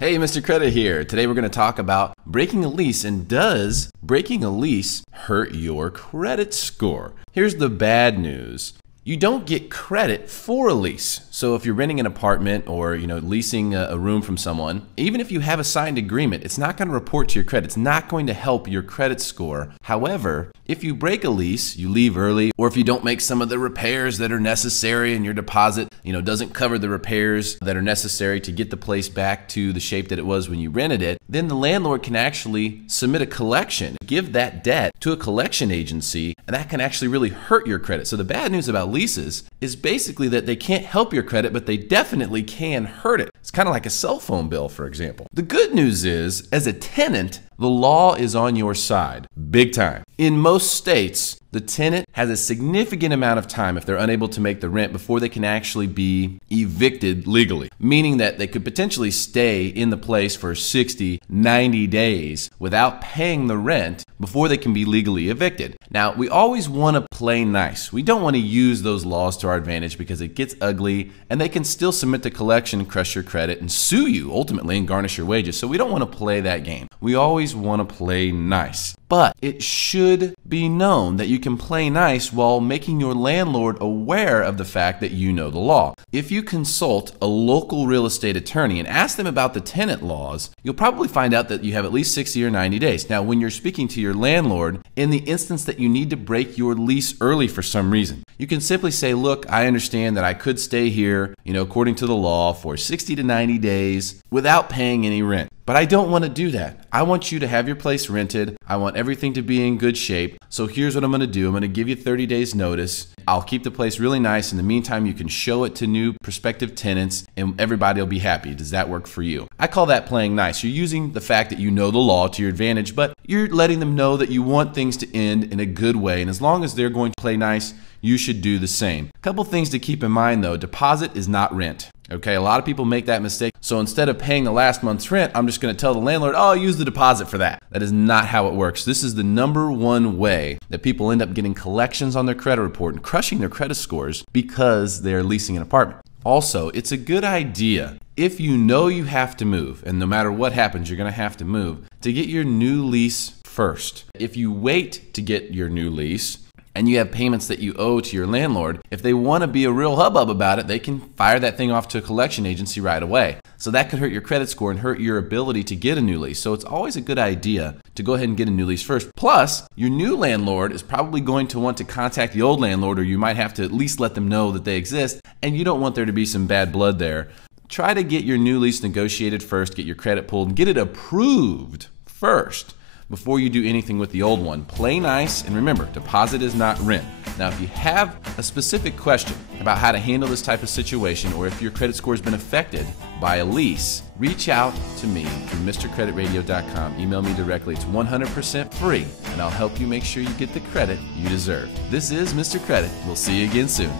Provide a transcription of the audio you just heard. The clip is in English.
Hey, Mr. Credit here. Today we're going to talk about breaking a lease, and does breaking a lease hurt your credit score? Here's the bad news. You don't get credit for a lease. So if you're renting an apartment or leasing a room from someone, even if you have a signed agreement, it's not going to report to your credit. It's not going to help your credit score. However, if you break a lease, you leave early, or if you don't make some of the repairs that are necessary and your deposit doesn't cover the repairs that are necessary to get the place back to the shape that it was when you rented it, then the landlord can actually submit a collection, give that debt to a collection agency, and that can actually really hurt your credit. So the bad news about leases is basically that they can't help your credit, but they definitely can hurt it. It's kind of like a cell phone bill, for example. The good news is, as a tenant, the law is on your side, big time. In most states, the tenant has a significant amount of time if they're unable to make the rent before they can actually be evicted legally, meaning that they could potentially stay in the place for 60, 90 days without paying the rent before they can be legally evicted. Now, we always want to play nice. We don't want to use those laws to our advantage because it gets ugly and they can still submit to collection, crush your credit, and sue you ultimately and garnish your wages. So we don't want to play that game. We always want to play nice. But it should be known that you can play nice while making your landlord aware of the fact that you know the law. If you consult a local real estate attorney and ask them about the tenant laws, you'll probably find out that you have at least 60 or 90 days. Now, when you're speaking to your landlord, in the instance that you need to break your lease early for some reason, you can simply say, look, I understand that I could stay here, according to the law for 60 to 90 days without paying any rent. But I don't want to do that. I want you to have your place rented. I want everything to be in good shape. So here's what I'm going to do. I'm going to give you 30 days notice. I'll keep the place really nice. In the meantime, you can show it to new prospective tenants and everybody will be happy. Does that work for you? I call that playing nice. You're using the fact that you know the law to your advantage, but you're letting them know that you want things to end in a good way. And as long as they're going to play nice, you should do the same. Couple things to keep in mind though. Deposit is not rent. Okay, a lot of people make that mistake. So instead of paying the last month's rent, I'm just going to tell the landlord, oh, I'll use the deposit for that. That is not how it works. This is the #1 way that people end up getting collections on their credit report and crushing their credit scores because they're leasing an apartment. Also, it's a good idea, if you know you have to move, and no matter what happens, you're going to have to move, to get your new lease first. If you wait to get your new lease, and you have payments that you owe to your landlord, if they want to be a real hubbub about it, they can fire that thing off to a collection agency right away. So that could hurt your credit score and hurt your ability to get a new lease. So it's always a good idea to go ahead and get a new lease first. Plus, your new landlord is probably going to want to contact the old landlord, or you might have to at least let them know that they exist, and you don't want there to be some bad blood there. Try to get your new lease negotiated first, get your credit pulled, and get it approved first before you do anything with the old one. Play nice, and remember, deposit is not rent. Now, if you have a specific question about how to handle this type of situation, or if your credit score has been affected by a lease, reach out to me through MrCreditRadio.com. Email me directly. It's 100% free, and I'll help you make sure you get the credit you deserve. This is Mr. Credit. We'll see you again soon.